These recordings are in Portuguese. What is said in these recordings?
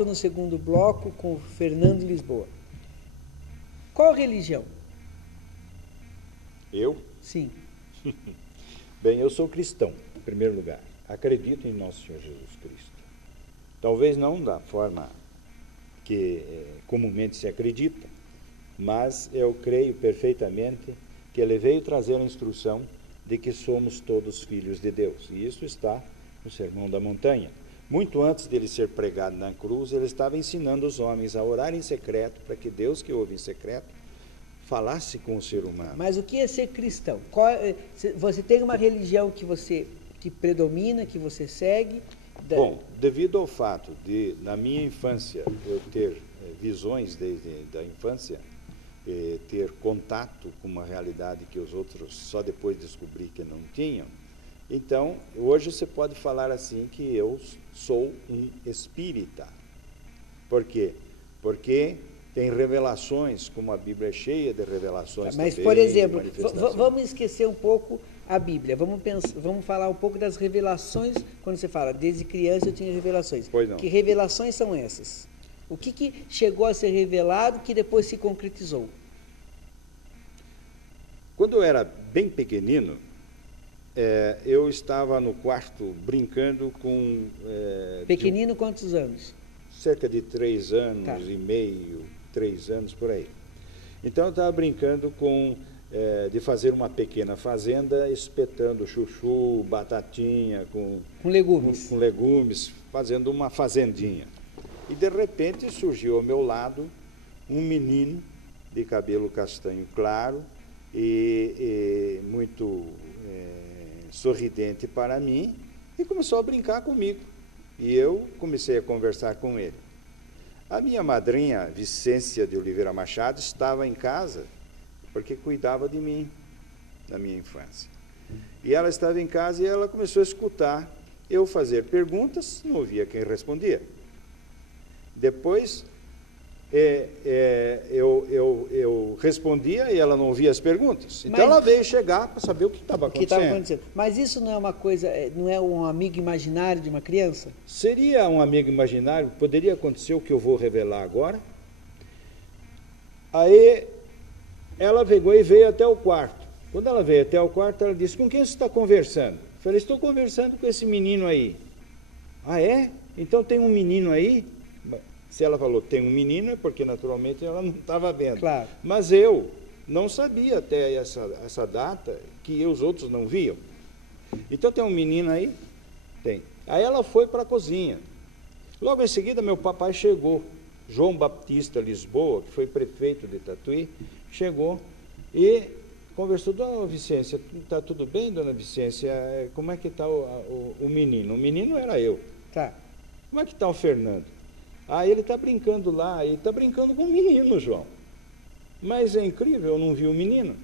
volta no segundo bloco com o Fernando Lisboa. Qual religião? Eu? Sim. Bem, eu sou cristão, em primeiro lugar. Acredito em nosso Senhor Jesus Cristo. Talvez não da forma que comumente se acredita, mas eu creio perfeitamente que ele veio trazer a instrução de que somos todos filhos de Deus. E isso está no Sermão da Montanha. Muito antes dele ser pregado na cruz, ele estava ensinando os homens a orar em secreto, para que Deus que ouve em secreto falasse com o ser humano. Mas o que é ser cristão? Você tem uma religião que predomina, que você segue? Bom, devido ao fato de, na minha infância, eu ter visões desde a infância, ter contato com uma realidade que os outros só depois descobri que não tinham, então, hoje você pode falar assim que eu sou um espírita. Por quê? Porque tem revelações, como a Bíblia é cheia de revelações. Mas, também, por exemplo, vamos esquecer um pouco a Bíblia. Vamos falar um pouco das revelações, quando você fala, desde criança eu tinha revelações. Pois não. Que revelações são essas? O que chegou a ser revelado que depois se concretizou? Quando eu era bem pequenino, eu estava no quarto brincando com... Pequenino, quantos anos? Cerca de 3 anos e meio, 3 anos, por aí. Então eu estava brincando de fazer uma pequena fazenda, espetando chuchu, batatinha, com legumes. Com legumes, fazendo uma fazendinha. E de repente surgiu ao meu lado um menino de cabelo castanho claro e muito sorridente para mim, e começou a brincar comigo. E eu comecei a conversar com ele. A minha madrinha, Vicência de Oliveira Machado, estava em casa porque cuidava de mim na minha infância. E ela estava em casa e ela começou a escutar eu fazer perguntas, não ouvia quem respondia. Depois eu respondia e ela não ouvia as perguntas. Então ela veio chegar para saber o que estava acontecendo. Mas isso não é uma coisa, não é um amigo imaginário de uma criança? Seria um amigo imaginário, poderia acontecer o que eu vou revelar agora. Aí ela veio até o quarto. Quando ela veio até o quarto, ela disse: com quem você está conversando? Eu falei: estou conversando com esse menino aí. Ah, é? Então tem um menino aí? Se ela falou tem um menino, é porque naturalmente ela não estava vendo. Claro. Mas eu não sabia até essa data que os outros não viam. Então tem um menino aí? Tem. Aí ela foi para a cozinha. Logo em seguida meu papai chegou. João Baptista Lisboa, que foi prefeito de Tatuí, chegou e conversou: dona Vicência, está tudo bem, dona Vicência? Como é que está o menino? O menino era eu. Tá. Como é que está o Fernando? Ah, ele está brincando lá, ele está brincando com o menino, João. Mas é incrível, eu não vi o menino.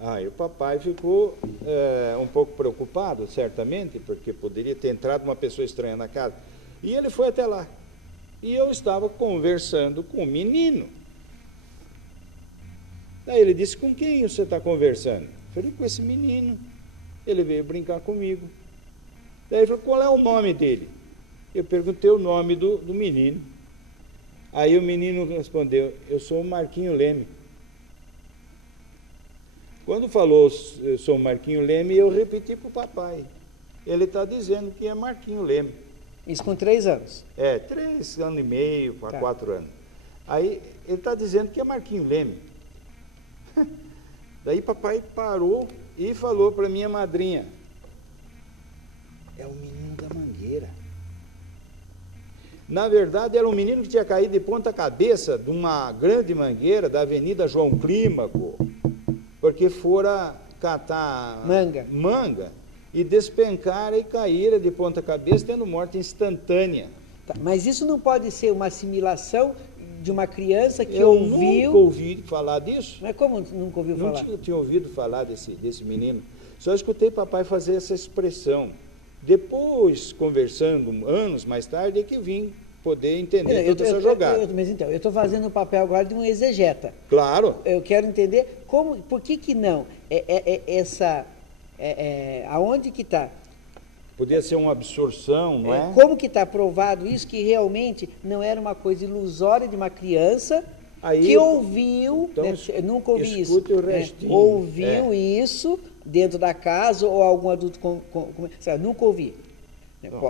Ah, e o papai ficou um pouco preocupado, certamente, porque poderia ter entrado uma pessoa estranha na casa. E ele foi até lá. E eu estava conversando com o menino. Daí ele disse: com quem você está conversando? Eu falei: com esse menino. Ele veio brincar comigo. Daí ele falou: qual é o nome dele? Eu perguntei o nome do menino. Aí o menino respondeu: eu sou o Marquinho Leme. Quando falou eu sou o Marquinho Leme, eu repeti para o papai: ele está dizendo que é Marquinho Leme. Isso com 3 anos? 3 anos e meio, para 4 anos. Aí ele está dizendo que é Marquinho Leme. Daí papai parou e falou para minha madrinha: é o menino da mangueira. Na verdade, era um menino que tinha caído de ponta cabeça de uma grande mangueira da Avenida João Clímaco, porque fora catar manga e despencara e caíra de ponta cabeça, tendo morte instantânea. Tá, mas isso não pode ser uma assimilação de uma criança que eu ouviu... nunca ouvi falar disso. Mas como nunca ouviu falar? Não tinha ouvido falar desse menino. Só escutei papai fazer essa expressão. Depois, conversando anos mais tarde, é que vim poder entender toda essa jogada. Mas então, eu estou fazendo o papel agora de um exegeta. Claro. Eu quero entender por que não? Aonde que está? Podia ser uma absorção, não é? Como que está provado isso, que realmente não era uma coisa ilusória de uma criança que ouviu, então, né, nunca ouvi isso, o restinho, ouviu isso dentro da casa ou algum adulto, sabe, nunca ouvi.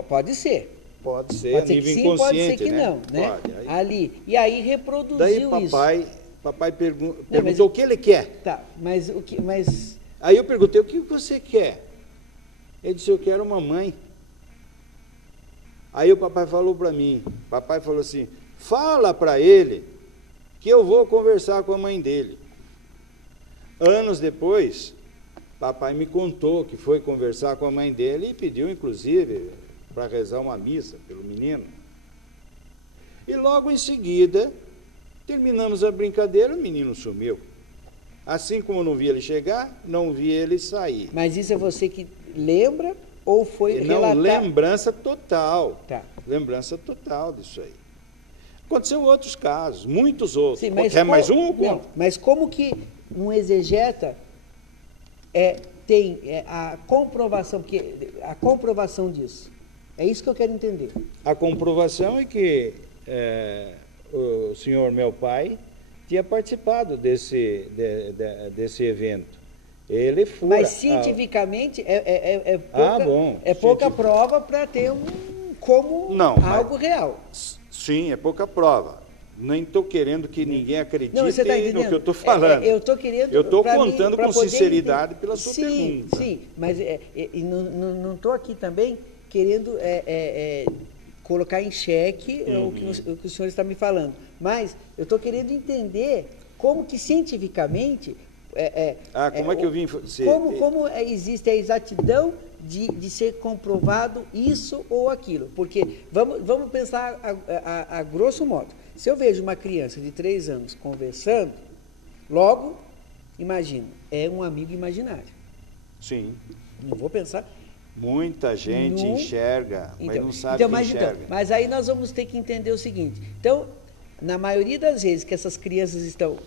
Pode ser. Pode ser a nível inconsciente, pode ser que né? não, né? Pode, aí... Ali. E aí reproduziu daí papai perguntou mas, o que ele quer. Tá, mas o que... Mas... Aí eu perguntei, o que você quer? Ele disse, eu quero uma mãe. Aí o papai falou para mim, papai falou assim, fala para ele que eu vou conversar com a mãe dele. Anos depois, papai me contou que foi conversar com a mãe dele e pediu, inclusive, para rezar uma missa pelo menino. E logo em seguida, terminamos a brincadeira, o menino sumiu. Assim como eu não vi ele chegar, não vi ele sair. Mas isso é você que lembra ou foi relatar? Não, lembrança total. Tá. Lembrança total disso aí. Aconteceu outros casos, muitos outros. Sim, mas quer mais um ou não, mas como que um exegeta tem a comprovação, porque a comprovação disso? É isso que eu quero entender. A comprovação é que o senhor, meu pai, tinha participado desse evento. Ele foi. Mas cientificamente pouca prova para ter algo real. Sim, é pouca prova. Nem estou querendo que ninguém acredite no que eu estou falando. Eu estou querendo. Eu estou contando com sinceridade pela sua pergunta. Sim, mas não estou aqui também querendo colocar em xeque o que o senhor está me falando. Mas eu estou querendo entender como que cientificamente... como é que eu vim... Como existe a exatidão de ser comprovado isso ou aquilo? Porque vamos pensar a grosso modo. Se eu vejo uma criança de 3 anos conversando, logo, imagino, é um amigo imaginário. Sim. Não vou pensar... Muita gente enxerga, mas não sabe que enxerga. Mas aí nós vamos ter que entender o seguinte. Então, na maioria das vezes que essas crianças estão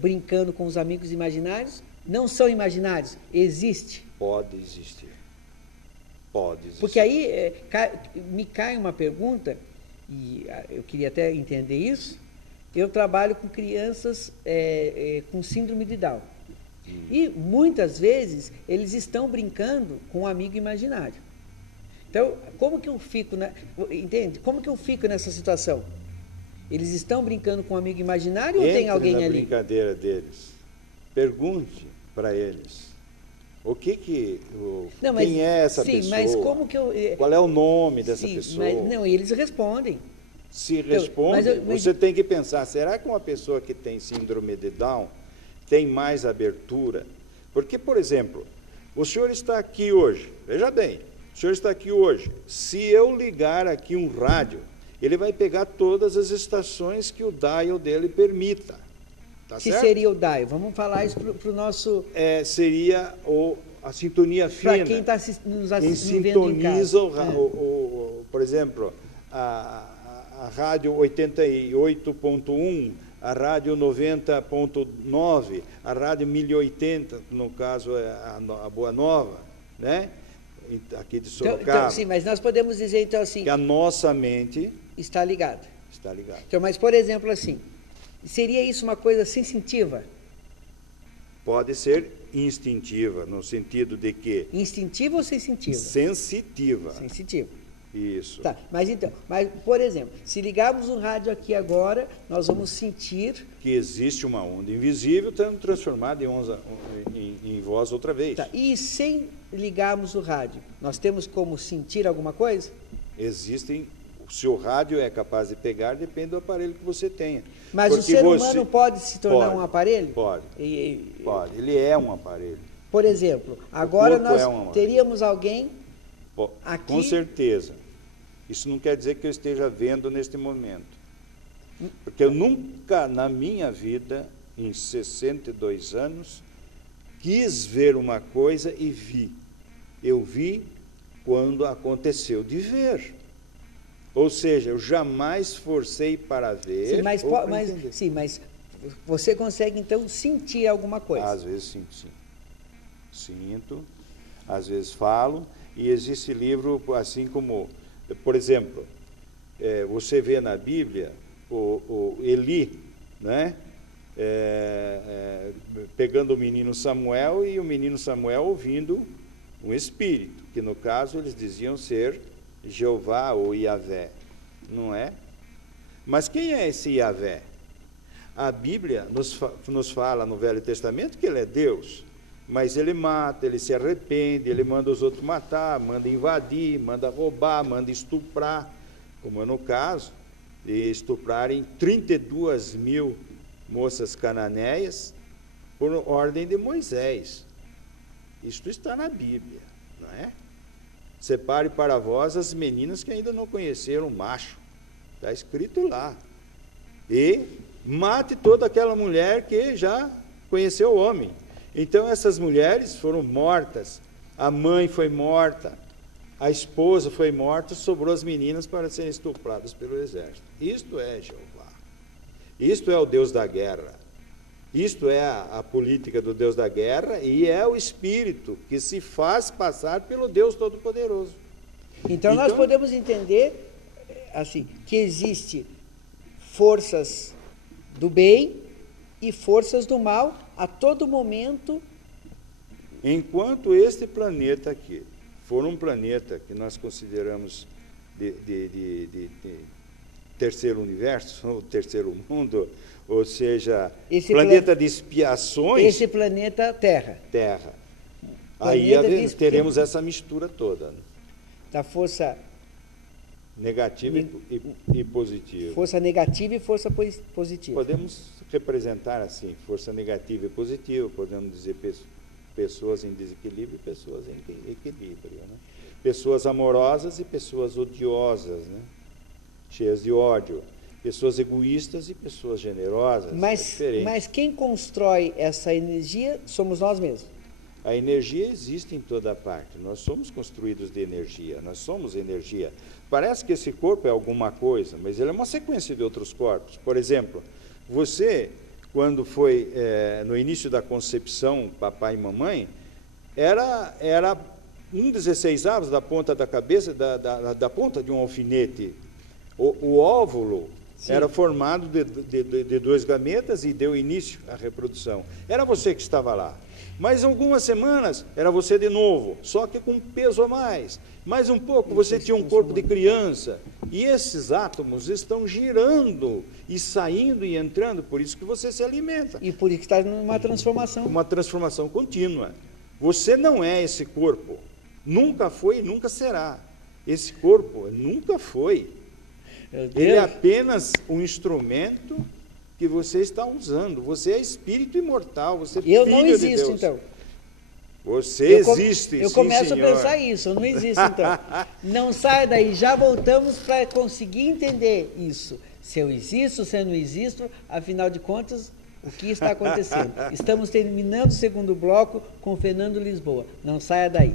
brincando com os amigos imaginários, não são imaginários, existe. Pode existir. Pode existir. Porque aí me cai uma pergunta, e eu queria até entender isso. Eu trabalho com crianças com síndrome de Down. E muitas vezes eles estão brincando com um amigo imaginário. Então, como que eu fico, entende? Como que eu fico nessa situação? Eles estão brincando com um amigo imaginário ou tem alguém ali? Na brincadeira deles. Pergunte para eles. Quem é essa pessoa? Mas como que eu... Qual é o nome dessa pessoa? Mas eles respondem. Se respondem, você tem que pensar, será que uma pessoa que tem síndrome de Down tem mais abertura? Porque, por exemplo, o senhor está aqui hoje, veja bem, o senhor está aqui hoje, se eu ligar aqui um rádio, ele vai pegar todas as estações que o dial dele permita. Tá certo? Que seria o dial? Vamos falar isso para o nosso... Seria a sintonia fina. Para quem está nos assistindo em casa. Por exemplo, a rádio 88.1, a rádio 90.9, a rádio 1080, no caso é a Boa Nova, né? Aqui de Sorocaba. Então, sim, mas nós podemos dizer então assim... Que a nossa mente... Está ligada. Está ligada. Então, mas, por exemplo, assim, seria isso uma coisa sensitiva? Pode ser instintiva, no sentido de que... Instintiva ou sensitiva? Sensitiva. Sensitiva. Isso. Tá, mas, por exemplo, se ligarmos o rádio aqui agora, nós vamos sentir... Que existe uma onda invisível sendo transformada em voz outra vez. Tá, e sem ligarmos o rádio, nós temos como sentir alguma coisa? Existem... Se o rádio é capaz de pegar, depende do aparelho que você tenha. Mas o ser humano pode se tornar um aparelho? Pode. Pode. Ele é um aparelho. Por exemplo, agora nós teríamos alguém aqui... Com certeza. Isso não quer dizer que eu esteja vendo neste momento. Porque eu nunca, na minha vida, em 62 anos, quis ver uma coisa e vi. Eu vi quando aconteceu de ver. Ou seja, eu jamais forcei para ver. Sim, mas você consegue, então, sentir alguma coisa? Às vezes sinto, sim. Sinto, às vezes falo. E existe livro, assim como, por exemplo, você vê na Bíblia o Eli, né? Pegando o menino Samuel e o menino Samuel ouvindo um espírito, que no caso eles diziam ser Jeová ou Iavé, não é? Mas quem é esse Iavé? A Bíblia nos fala no Velho Testamento que ele é Deus, mas ele mata, ele se arrepende, ele manda os outros matar, manda invadir, manda roubar, manda estuprar, como é no caso de estuprarem 32 mil moças cananeias por ordem de Moisés. Isto está na Bíblia, não é? Separe para vós as meninas que ainda não conheceram o macho. Está escrito lá. E mate toda aquela mulher que já conheceu o homem. Então essas mulheres foram mortas. A mãe foi morta. A esposa foi morta. Sobrou as meninas para serem estupradas pelo exército. Isto é Jeová. Isto é o Deus da guerra. Isto é a política do Deus da guerra e é o Espírito que se faz passar pelo Deus Todo-Poderoso. Então nós podemos entender assim, que existe forças do bem e forças do mal a todo momento. Enquanto este planeta aqui for um planeta que nós consideramos de terceiro universo, ou terceiro mundo, ou seja, esse planeta de expiações. Esse planeta Terra. Terra. Aí teremos essa mistura toda. Né? Da força negativa e positiva. Força negativa e força positiva. Podemos representar assim, força negativa e positiva, podemos dizer pessoas em desequilíbrio e pessoas em equilíbrio. Né? Pessoas amorosas e pessoas odiosas, né? Cheias de ódio. Pessoas egoístas e pessoas generosas. Mas quem constrói essa energia somos nós mesmos. A energia existe em toda parte. Nós somos construídos de energia. Nós somos energia. Parece que esse corpo é alguma coisa, mas ele é uma sequência de outros corpos. Por exemplo, você, quando foi no início da concepção, papai e mamãe, era 1/16 da ponta da cabeça, da ponta de um alfinete. O óvulo Sim. era formado de 2 gametas e deu início à reprodução. Era você que estava lá. Mas algumas semanas era você de novo, só que com peso a mais. Mais um pouco você tinha um corpo de criança. E esses átomos estão girando e saindo e entrando, por isso que você se alimenta. E por isso que está numa transformação. Uma transformação contínua. Você não é esse corpo. Nunca foi e nunca será. Esse corpo nunca foi. Ele é apenas um instrumento que você está usando. Você é espírito imortal, você é filho de Deus. Eu não existo, então. Você existe, eu começo a pensar isso, eu não existo, então. Não saia daí, já voltamos para conseguir entender isso. Se eu existo, se eu não existo, afinal de contas, o que está acontecendo? Estamos terminando o segundo bloco com Fernando Lisboa. Não saia daí.